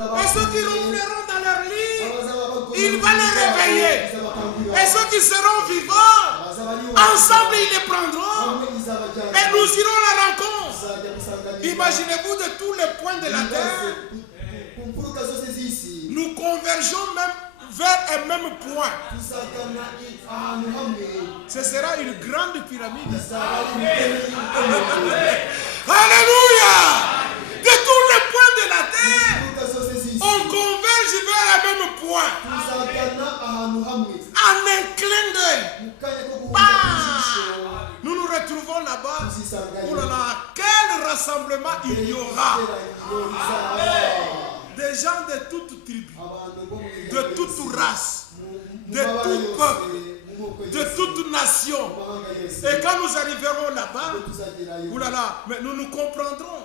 Et ceux qui ronfleront dans leur lit, il va les réveiller. Et ceux qui seront vivants, ensemble ils les prendront. Et nous irons à la rencontre. Imaginez-vous de tous les points de la terre, nous convergeons même vers un même point. Ce sera une grande pyramide. Alléluia! De tous les points de la terre, on converge vers un même point. En un clin d'œil. Nous nous retrouvons là-bas. Oh là là, quel rassemblement il y aura! Des gens de toute tribu, de toute race, de tout peuple, de toute nation. Et quand nous arriverons là-bas, oulala, mais nous nous comprendrons.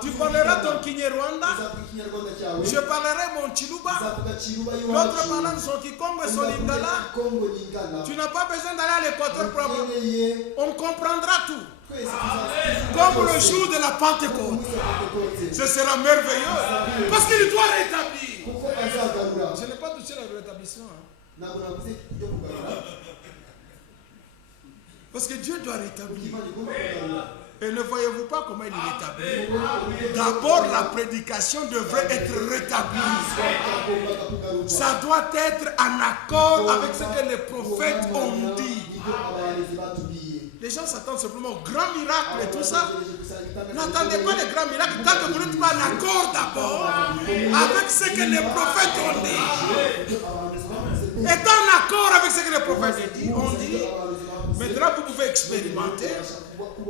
Tu parleras ton Kinyarwanda, je parlerai mon Chiluba, l'autre parlera son Kikongo et son Lingala. Tu n'as pas besoin d'aller à l'équateur pour avoir. On comprendra tout. Comme le jour de la Pentecôte. Ce sera merveilleux. Parce qu'il doit rétablir. Je n'ai pas touché le rétablissement. Parce que Dieu doit rétablir. Et ne voyez-vous pas comment il est rétabli? D'abord, la prédication devrait être rétablie. Ça doit être en accord avec ce que les prophètes ont dit. Les gens s'attendent simplement aux grands miracles et tout ça. N'attendez pas les grands miracles tant que vous n'êtes pas en accord d'abord avec ce que les prophètes ont dit. Étant en accord avec ce que les prophètes ont dit, maintenant vous pouvez expérimenter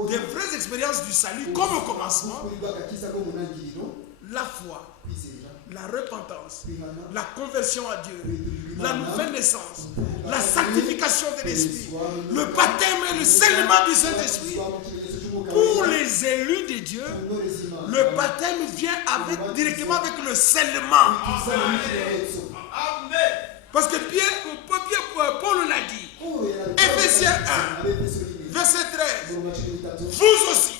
des vraies expériences du salut comme au commencement. La foi, la repentance, la conversion à Dieu, la nouvelle naissance, la sanctification de l'Esprit, le baptême et le scellement du Saint-Esprit. Pour les élus de Dieu, le baptême vient directement avec le scellement. Parce que Paul l'a dit. Éphésiens 1, verset 13. Vous aussi.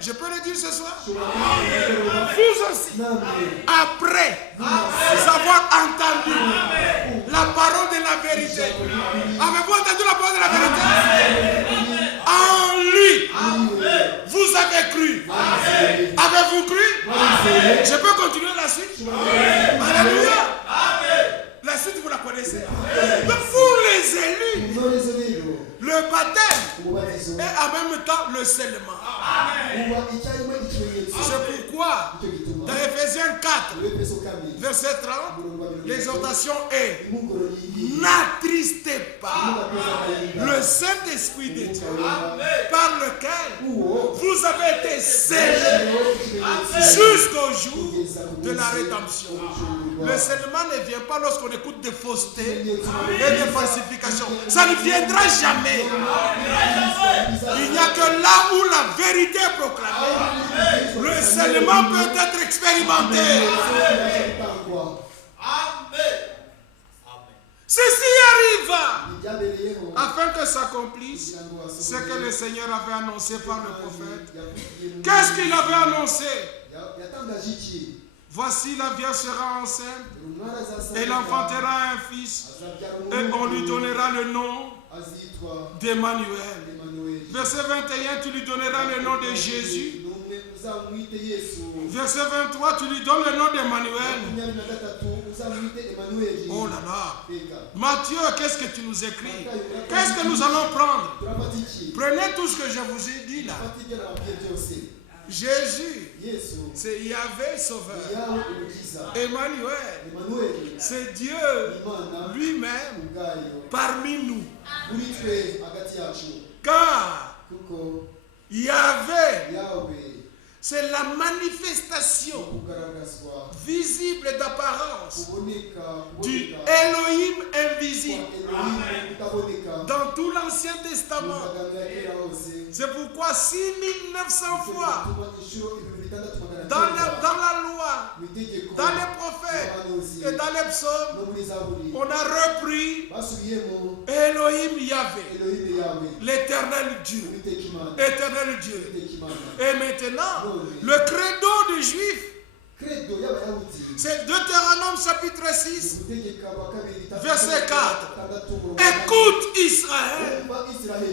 Je peux le dire ce soir? Vous aussi. Après avoir entendu la parole de la vérité. Avez-vous entendu la parole de la vérité? En lui, vous avez cru. Avez-vous cru? Je peux continuer la suite? Alléluia. La suite, vous la connaissez. Donc pour les élus, le baptême est en même temps le scellement. C'est pourquoi dans Éphésiens 4, verset 30, l'exhortation est: n'attristez pas le Saint-Esprit de Dieu, par lequel vous avez été scellés jusqu'au jour de la rédemption. Le scellement ne vient pas lorsqu'on écoute des faussetés et des falsifications. Ça ne viendra jamais. Il n'y a que là où la vérité est proclamée, le scellement peut être expérimenté. Ceci arrive afin que s'accomplisse ce que le Seigneur avait annoncé par le prophète. Qu'est-ce qu'il avait annoncé? Voici, la Vierge sera enceinte, elle enfantera un fils, et on lui donnera le nom d'Emmanuel. Verset 21, tu lui donneras le nom de Jésus. Verset 23, tu lui donnes le nom d'Emmanuel. Oh là là. Matthieu, qu'est-ce que tu nous écris? Qu'est-ce que nous allons prendre? Prenez tout ce que je vous ai dit là. Jésus, c'est Yahvé Sauveur. Emmanuel, c'est Dieu lui-même parmi nous. Car Yahvé, c'est la manifestation visible d'apparence du Elohim invisible dans tout l'Ancien Testament. C'est pourquoi 6900 fois dans la loi, dans les prophètes et dans les psaumes, on a repris Elohim Yahvé, l'éternel Dieu. Éternel Dieu. Et maintenant, le credo du juif C'est Deutéronome chapitre 6, verset 4. Écoute Israël,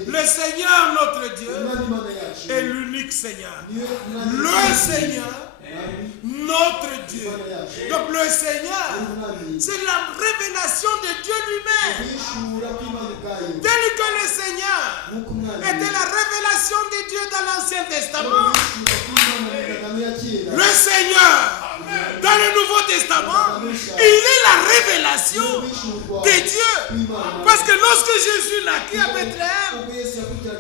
le Seigneur notre Dieu est l'unique Seigneur. Le Seigneur, notre Dieu. Donc le Seigneur, c'est la révélation de Dieu lui-même. Tel que le Seigneur était la révélation de Dieu dans l'Ancien Testament, le Seigneur, dans le Nouveau Testament, il est la révélation de Dieu. Parce que lorsque Jésus naquit à Bethléem,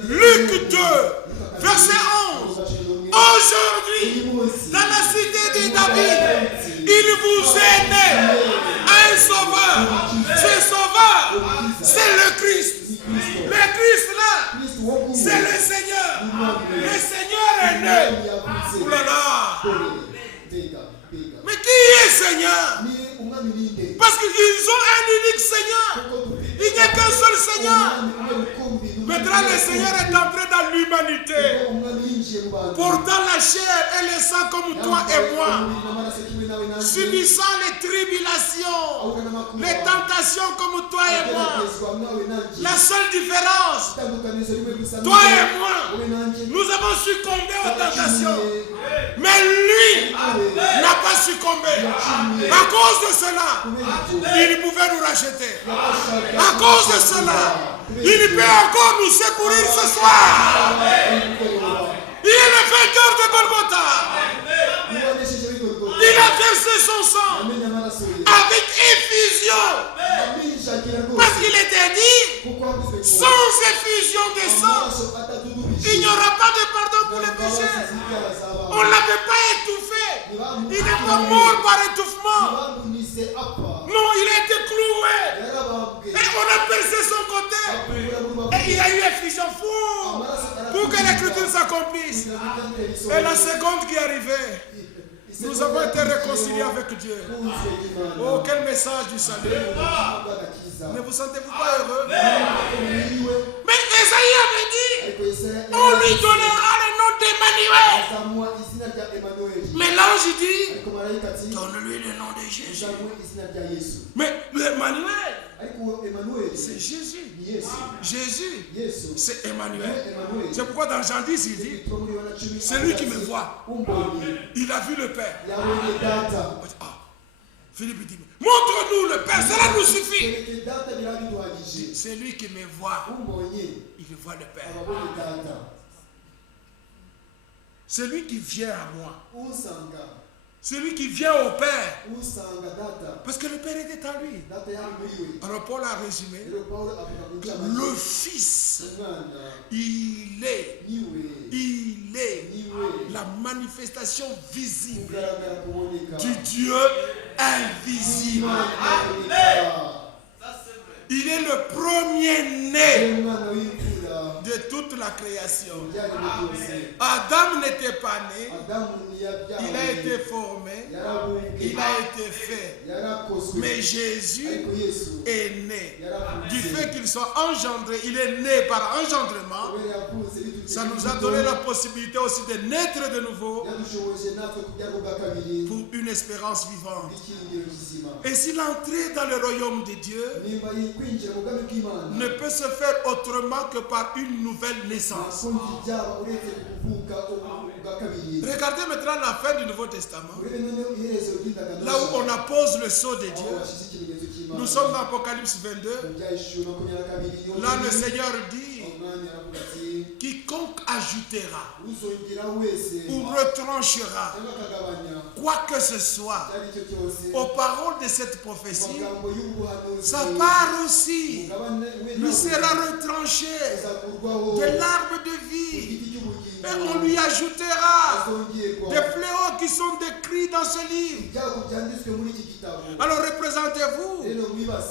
Luc 2, verset 11, aujourd'hui, dans la cité de David, il vous est né un sauveur. Ce sauveur, c'est le Christ. Le Christ là, c'est le Seigneur. Le Seigneur est né. Ouh là là. Mais qui est Seigneur? Parce qu'ils ont un unique Seigneur. Il n'y a qu'un seul Seigneur. Maintenant, le Seigneur est entré dans l'humanité, portant la chair et le sang comme toi et moi, subissant les tribulations, les tentations comme toi et moi. La seule différence, toi et moi, nous avons succombé aux tentations. Mais lui n'a pas succombé. À cause de cela, il pouvait nous racheter. À cause de cela, il peut encore nous secourir ce soir. Il est le vainqueur de Golgotha. Il a versé son sang avec effusion. Parce qu'il était dit, sans effusion de sang, il n'y aura pas de pardon pour les péchés. On ne l'avait pas étouffé. Il n'est pas mort par étouffement. Non, il a été cloué. Et on a percé son côté. Et il y a eu effusion pour que l'écriture s'accomplisse. Et la seconde qui est arrivée, nous avons été réconciliés avec Dieu. Oh, quel message du salut. Ne vous sentez-vous pas heureux? Mais Esaïe avait dit, on lui donnera le nom d'Emmanuel. Mais l'ange dit, donne-lui le nom de Jésus. Mais Emmanuel, c'est Jésus. Jésus, c'est Emmanuel. C'est pourquoi dans Jean 10, il dit, c'est lui qui me voit. Il a vu le Père. Philippe dit, montre-nous le Père, cela nous suffit. C'est lui qui me voit. Il voit le Père. C'est lui qui vient à moi. C'est lui qui vient au Père. Parce que le Père était en lui. Alors Paul a résumé. Le Fils, il est la manifestation visible du Dieu invisible. Il est le premier-né de toute la création. Adam n'était pas né. Il a été formé. Il a été fait. Mais Jésus est né. Du fait qu'il soit engendré, il est né par engendrement. Ça nous a donné la possibilité aussi de naître de nouveau pour une espérance vivante. Et si l'entrée dans le royaume de Dieu ne peut se faire autrement que par une nouvelle naissance. Regardez maintenant la fin du Nouveau Testament, là où on appose le sceau de Dieu. Nous sommes dans Apocalypse 22. Là, le Seigneur dit, quiconque ajoutera ou retranchera quoi que ce soit aux paroles de cette prophétie, sa part aussi lui sera retranchée de l'arbre de vie. Et on lui ajoutera des fléaux qui sont décrits dans ce livre. Alors représentez-vous,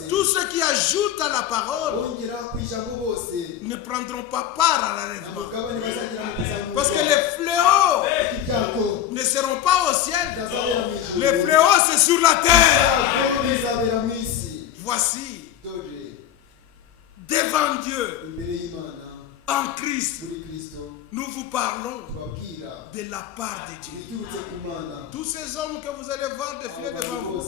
tous ceux qui ajoutent à la parole ne prendront pas part à l'enlèvement. Parce que les fléaux ne seront pas au ciel. Les fléaux, c'est sur la terre. Voici, devant Dieu, en Christ, nous vous parlons de la part de Dieu. Tous ces hommes que vous allez voir défiler devant vous,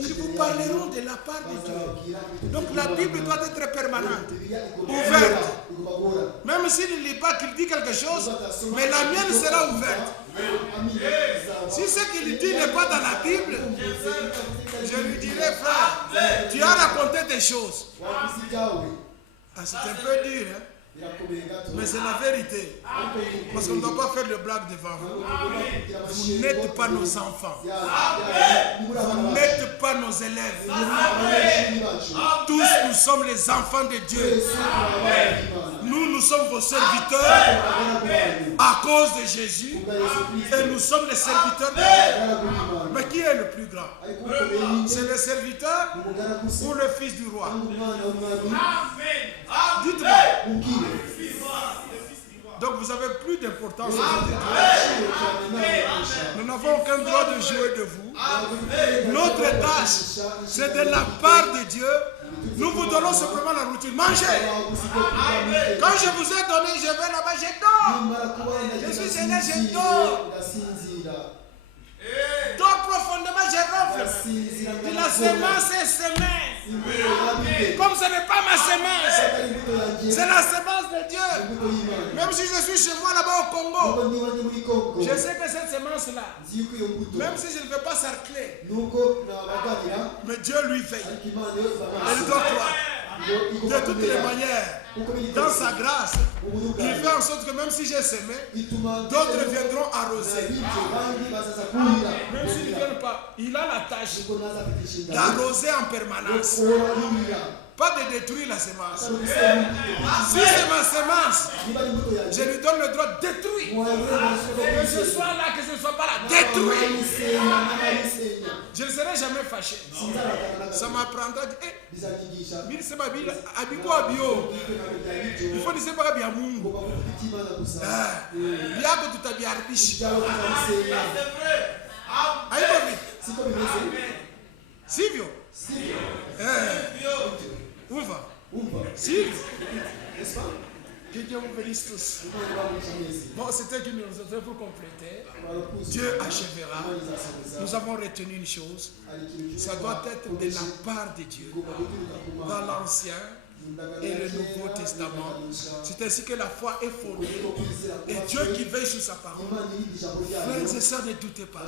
ils vous parleront de la part de Dieu. Donc la Bible doit être permanente, ouverte. Même s'il ne lit pas, qu'il dit quelque chose, mais la mienne sera ouverte. Si ce qu'il dit n'est pas dans la Bible, je lui dirai, frère, tu as raconté des choses. Ah, c'est un peu dur, hein? Mais c'est la vérité. Parce qu'on ne doit pas faire le blague devant vous. Vous n'êtes pas nos enfants. Vous n'êtes pas nos élèves. Tous nous sommes les enfants de Dieu. Nous sommes vos serviteurs à cause de Jésus. Et nous sommes les serviteurs de Dieu. Mais qui est le plus grand? C'est le serviteur ou le fils du roi? Dites-moi. Donc vous avez plus d'importance. Nous n'avons aucun droit de jouer de vous. Notre tâche, c'est de la part de Dieu. Nous vous donnons simplement la routine. Mangez. Quand je vous ai donné, je vais là-bas, je dors. Je suis aîné, je dors. Dors profondément, je ronfle. De la semence est semée. Comme ce n'est pas ma semence, c'est la semence de Dieu. Même si je suis chez moi là-bas au Congo, je sais que cette semence-là, même si je ne veux pas cercler, mais Dieu lui veille. Elle doit croire. De toutes les manières, dans sa grâce, il fait en sorte que même si j'ai semé, d'autres viendront arroser. Même s'ils ne viennent pas, il a la tâche d'arroser en permanence. Pas de détruire la semence. Si c'est ma semence, je lui donne le droit de détruire. Que ce soit là, que ce ne soit pas là, détruire. Je ne serai jamais fâché. Ça m'apprendra. Il faut dire que bien Mungu. Bien que tu t'habilles arbiche. Silvio. Uva. Silvio. Que Dieu vous bénisse tous. Bon, c'était une chose pour compléter. Dieu achèvera. Nous avons retenu une chose. Ça doit être de la part de Dieu. Dans l'Ancien et le Nouveau Testament. C'est ainsi que la foi est fondée. Et Dieu qui veille sur sa parole. Frères et sœurs, ne doutez pas.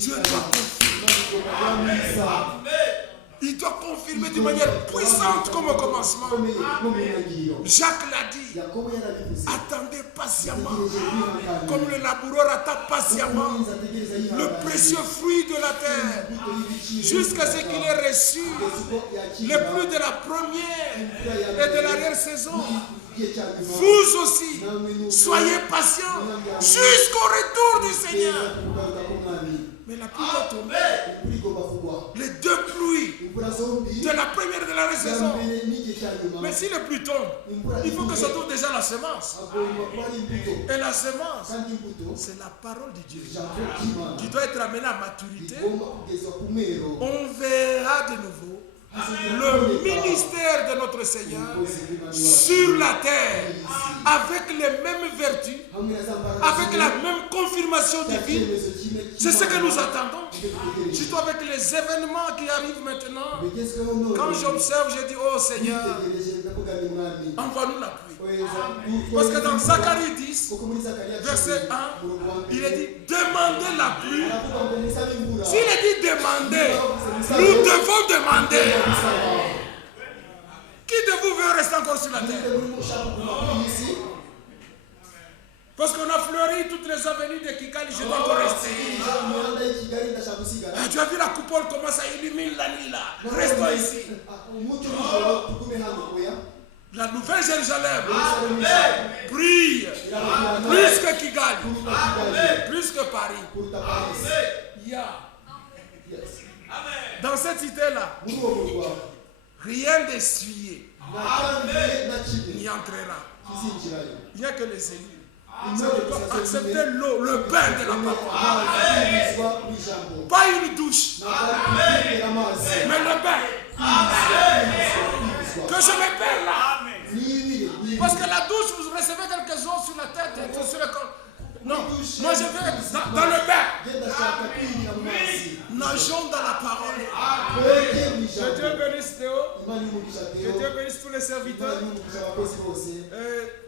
Dieu doit confirmer. Il doit confirmer d'une manière puissante comme au commencement. Jacques l'a dit. Attendez patiemment. Comme le laboureur attend patiemment le précieux fruit de la terre. Jusqu'à ce qu'il ait reçu le plus de la première et de l'arrière-saison. Vous aussi, soyez patients jusqu'au retour du Seigneur. Mais la pluie va tomber. Les deux pluies de la première et de la saison. Mais si les pluies tombent, il faut que ça trouve déjà la semence. Et la semence, c'est la parole de Dieu qui doit être amenée à maturité. On verra de nouveau le ministère de notre Seigneur sur la terre avec les mêmes vertus, avec la même confirmation divine. C'est ce que nous attendons. Surtout avec les événements qui arrivent maintenant. Quand j'observe, je dis, oh Seigneur, envoie-nous la pluie. Parce que dans Zacharie 10, verset 1, il est dit, demandez la pluie. S'il est dit demander, nous devons demander. Qui de vous veut rester encore sur la terre? Parce qu'on a fleuri toutes les avenues de Kigali, je dois encore rester. Tu as vu la coupole, comment ça illumine la nuit là? Restons ici. La nouvelle Jérusalem brille plus que Kigali, plus que Paris. Dans cette cité-là, rien d'essuyé n'y entrera. Il n'y a que les élus. Accepter l'eau, le bain de la parole. Pas une douche, mais le bain. Que je me perds là. Parce que la douche, vous recevez quelques eaux sur la tête et sur le corps. Non, moi je vais dans le bain. Nageons dans la parole. Que Dieu bénisse Théo. Que Dieu bénisse tous les serviteurs.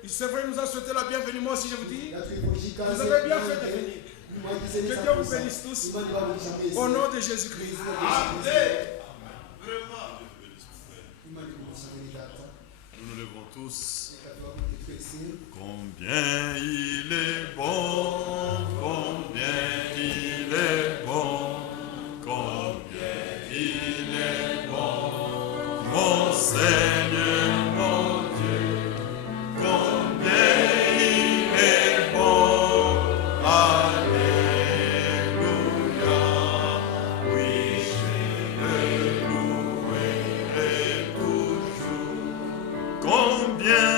C'est vrai, il nous a souhaité la bienvenue. Moi aussi je vous dis, vous avez bien fait de venir. Que Dieu vous bénisse tous. Au nom de Jésus-Christ. Nous nous levons tous. Combien il est bon, combien il est bon, combien il est bon, mon Seigneur, mon Dieu, combien il est bon, alléluia, oui, je le louerai toujours, combien.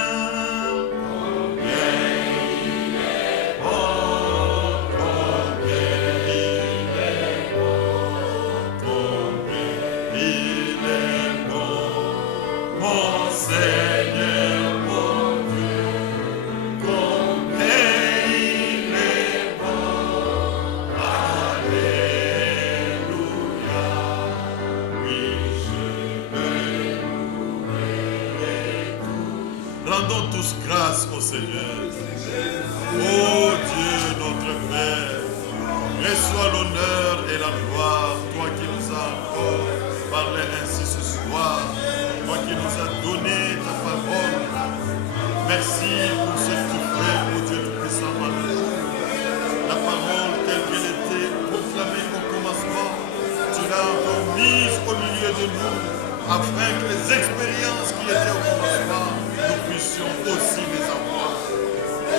Rendons tous grâce au Seigneur. Oh Dieu, notre Père, reçois l'honneur et la gloire, toi qui nous as encore parlé ainsi ce soir, toi qui nous as donné ta parole. Merci pour ce que tu fais, oh Dieu Tout-Puissant, en nous. La parole telle qu'elle était proclamée au commencement, tu l'as encore mise au milieu de nous, afin que les expériences qui étaient au commencement, nous puissions aussi les avoir.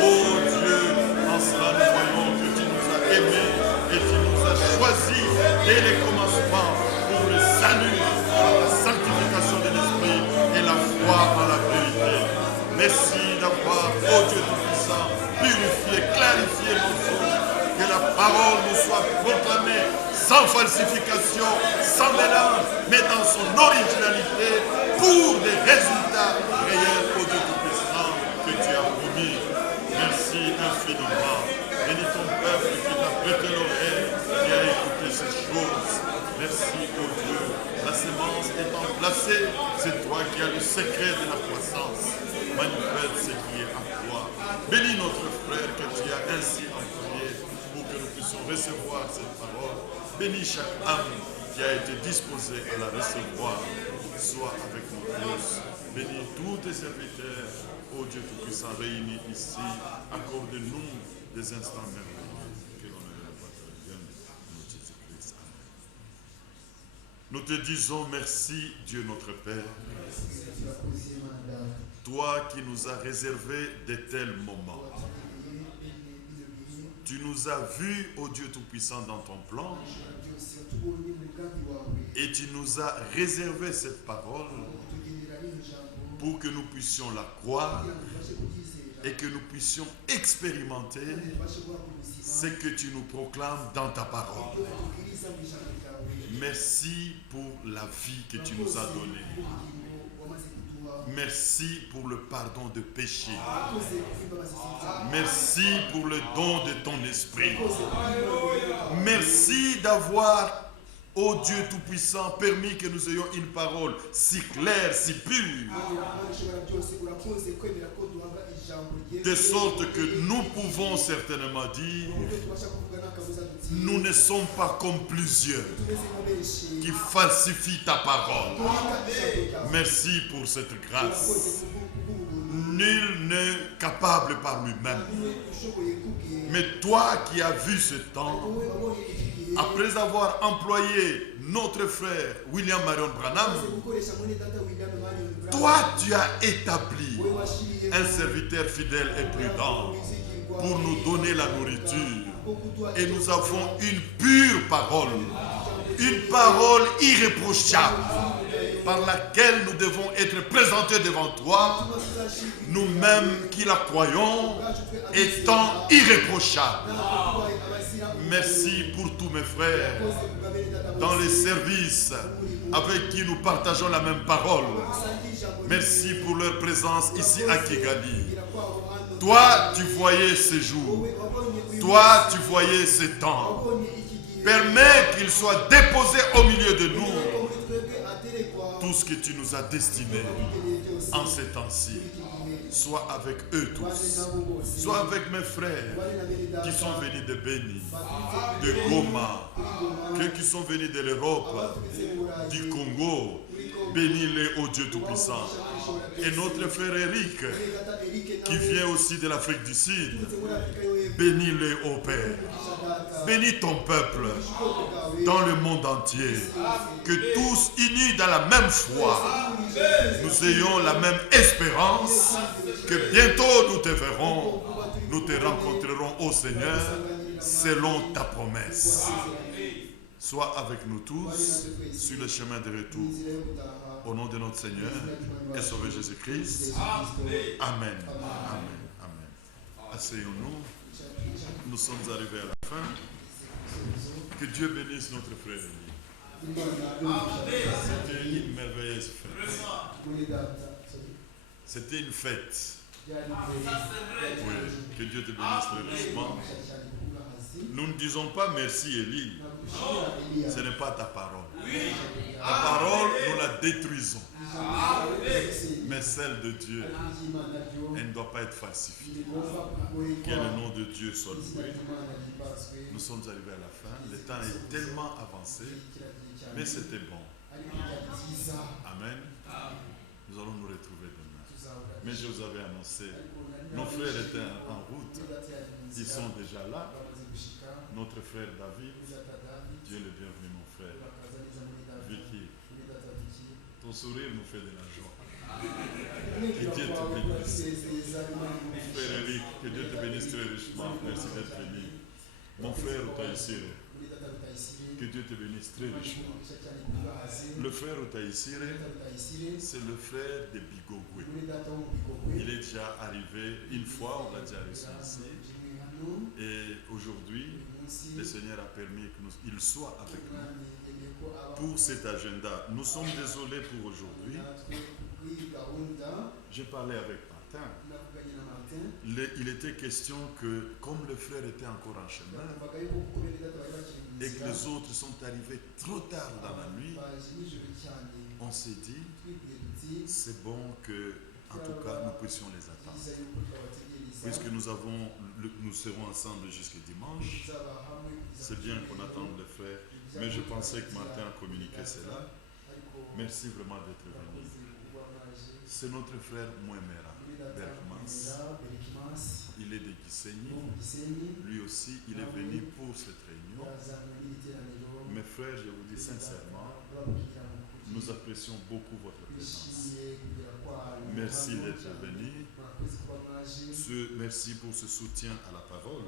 Oh Dieu, en cela nous voyons que tu nous as aimés et tu nous as choisis dès les commencements pour le salut, pour la sanctification de l'esprit et la foi en la vérité. Merci d'avoir, oh Dieu Tout-Puissant, purifié, clarifié nos jours, que la parole nous soit proclamée sans falsification, sans mélange, mais dans son originalité, pour des résultats réels, ô Dieu Tout-Puissant, que tu as promis. Merci infiniment. Bénis ton peuple qui t'a prêté l'oreille, qui a écouté ces choses. Merci, ô Dieu. La semence étant placée, c'est toi qui as le secret de la croissance. Manifeste ce qui est à toi. Bénis notre frère que tu as ainsi employé pour que nous puissions recevoir cette parole. Bénis chaque âme qui a été disposée à la recevoir. Sois avec nous tous. Bénis tous tes serviteurs, ô Dieu Tout-Puissant, réunis ici. Accorde-nous des instants merveilleux. Que l'honneur et la gloire te reviennent. Nous Jésus-Christ. Nous te disons merci, Dieu notre Père. Toi qui nous as réservé de tels moments. Tu nous as vus, ô Dieu Tout-Puissant, dans ton plan. Et tu nous as réservé cette parole pour que nous puissions la croire et que nous puissions expérimenter ce que tu nous proclames dans ta parole. Merci pour la vie que tu nous as donnée. Merci pour le pardon de péché. Merci pour le don de ton esprit. Merci d'avoir, ô Dieu Tout-Puissant, permis que nous ayons une parole si claire, si pure, de sorte que nous pouvons certainement dire, nous ne sommes pas comme plusieurs qui falsifient ta parole. Merci pour cette grâce. Nul n'est capable par lui-même. Mais toi qui as vu ce temps, après avoir employé notre frère William Marion Branham, toi tu as établi un serviteur fidèle et prudent pour nous donner la nourriture. Et nous avons une pure parole, une parole irréprochable, par laquelle nous devons être présentés devant toi, nous-mêmes qui la croyons, étant irréprochables. Merci pour tous mes frères dans les services avec qui nous partageons la même parole. Merci pour leur présence ici à Kigali. Toi, tu voyais ces jours. Toi, tu voyais ces temps. Permets qu'ils soient déposés au milieu de nous. Tout ce que tu nous as destiné en ces temps-ci. Sois avec eux tous. Sois avec mes frères qui sont venus de Béni, de Goma, ceux qui sont venus de l'Europe, du Congo. Bénis-les, ô Dieu Tout-Puissant. Et notre frère Eric, qui vient aussi de l'Afrique du Sud, bénis-les, ô Père. Bénis ton peuple dans le monde entier. Que tous unis dans la même foi, nous ayons la même espérance. Que bientôt nous te verrons, nous te rencontrerons, ô Seigneur, selon ta promesse. Sois avec nous tous sur le chemin de retour. Au nom de notre Seigneur et Sauveur Jésus-Christ. Amen. Amen. Amen. Asseyons-nous. Nous sommes arrivés à la fin. Que Dieu bénisse notre frère Élie. C'était une merveilleuse fête. C'était une fête. Oui. Que Dieu te bénisse très richement. Nous ne disons pas merci Élie. Ce n'est pas ta parole. Ta parole, nous la détruisons. Mais celle de Dieu, elle ne doit pas être falsifiée. Que le nom de Dieu soit loué. Nous sommes arrivés à la fin. Le temps est tellement avancé, mais c'était bon. Amen. Nous allons nous retrouver demain. Mais je vous avais annoncé, nos frères étaient en route. Ils sont déjà là. Notre frère David, Dieu le bienvenu mon frère. Vicky, ton sourire nous fait de la joie. Que Dieu te bénisse. Frère Eric, que Dieu te bénisse très richement. Merci d'être venu. Mon frère Otaïsire, que Dieu te bénisse très richement. Le frère Otaïsire, c'est le frère de Bigogwe. Il est déjà arrivé une fois, on l'a déjà reçu ici. Et aujourd'hui, le Seigneur a permis qu'il soit avec nous pour cet agenda. Nous sommes désolés pour aujourd'hui. J'ai parlé avec Martin. Il était question que, comme le frère était encore en chemin, et que les autres sont arrivés trop tard dans la nuit, on s'est dit, c'est bon que, en tout cas, nous puissions les attendre. Puisque nous serons ensemble jusqu'à dimanche, c'est bien qu'on attende le frère, mais je pensais que Martin a communiqué cela. Merci vraiment d'être venu. C'est notre frère Mouemera Berkmans. Il est de Gisenyi. Lui aussi, il est venu pour cette réunion. Mes frères, je vous dis sincèrement, nous apprécions beaucoup votre présence. Merci d'être venu. Merci pour ce soutien à la parole.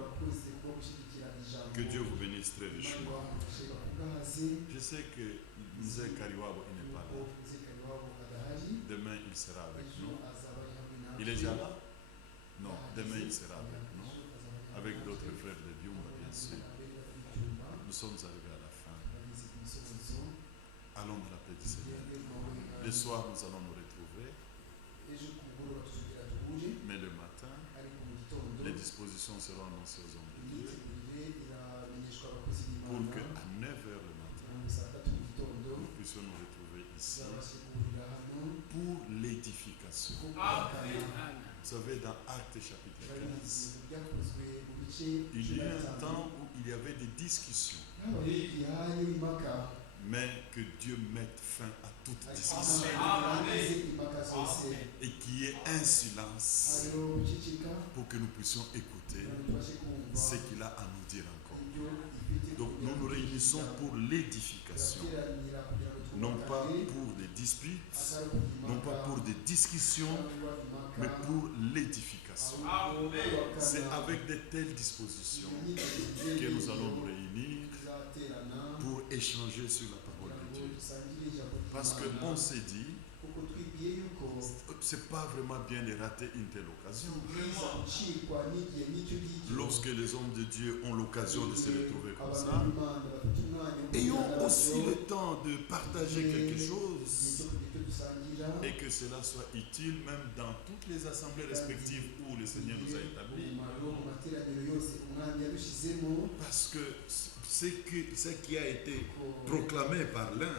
Que Dieu vous bénisse très richement. Je sais que Nzé Kariwabo n'est pas là. Demain, il sera avec nous. Il est déjà là? Non, demain, il sera avec nous. Avec d'autres frères de Biumba, bien sûr. Nous sommes arrivés à la fin. Allons dans la paix du Seigneur. Le soir, nous allons nous retrouver. Mais le matin, les dispositions seront annoncées aux hommes de Dieu pour qu'à 9h le matin, nous puissions nous retrouver ici pour l'édification. Vous savez, dans Actes chapitre 15, il y a eu un temps où il y avait des discussions. Mais que Dieu mette fin à toute discussion. Et qu'il y ait un silence pour que nous puissions écouter ce qu'il a à nous dire encore. Donc nous nous réunissons pour l'édification. Non pas pour des disputes, non pas pour des discussions, mais pour l'édification. C'est avec de telles dispositions que nous allons nous réunir pour échanger sur la parole de Dieu. Parce qu'on s'est dit c'est pas vraiment bien de rater une telle occasion. Lorsque les hommes de Dieu ont l'occasion de se retrouver comme ça, ayons aussi le temps de partager quelque chose et que cela soit utile même dans toutes les assemblées respectives où le Seigneur nous a établis. Parce que ce qui a été proclamé par l'un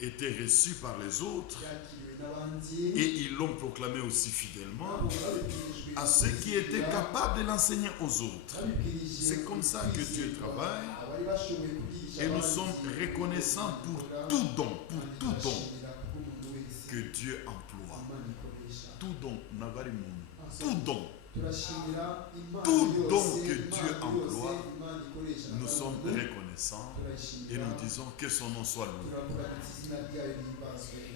était reçu par les autres et ils l'ont proclamé aussi fidèlement à ceux qui étaient capables de l'enseigner aux autres. C'est comme ça que Dieu travaille et nous sommes reconnaissants pour tout don que Dieu emploie. Tout don, tout don que Dieu emploie, nous sommes reconnaissants et nous disons que son nom soit loué.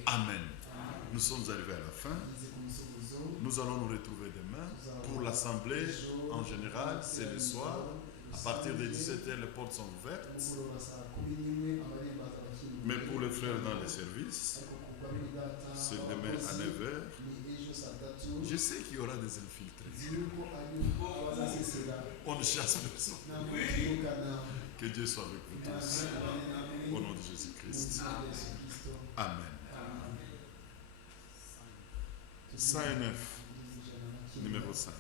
Amen. Nous sommes arrivés à la fin. Nous allons nous retrouver demain pour l'assemblée en général, c'est le soir. À partir de 17h, les portes sont ouvertes. Mais pour les frères dans les services, c'est demain à 9h. Je sais qu'il y aura des infiltrés. On ne chasse personne. Que Dieu soit avec vous tous. Au nom de Jésus-Christ. Amen. 109, numéro 5.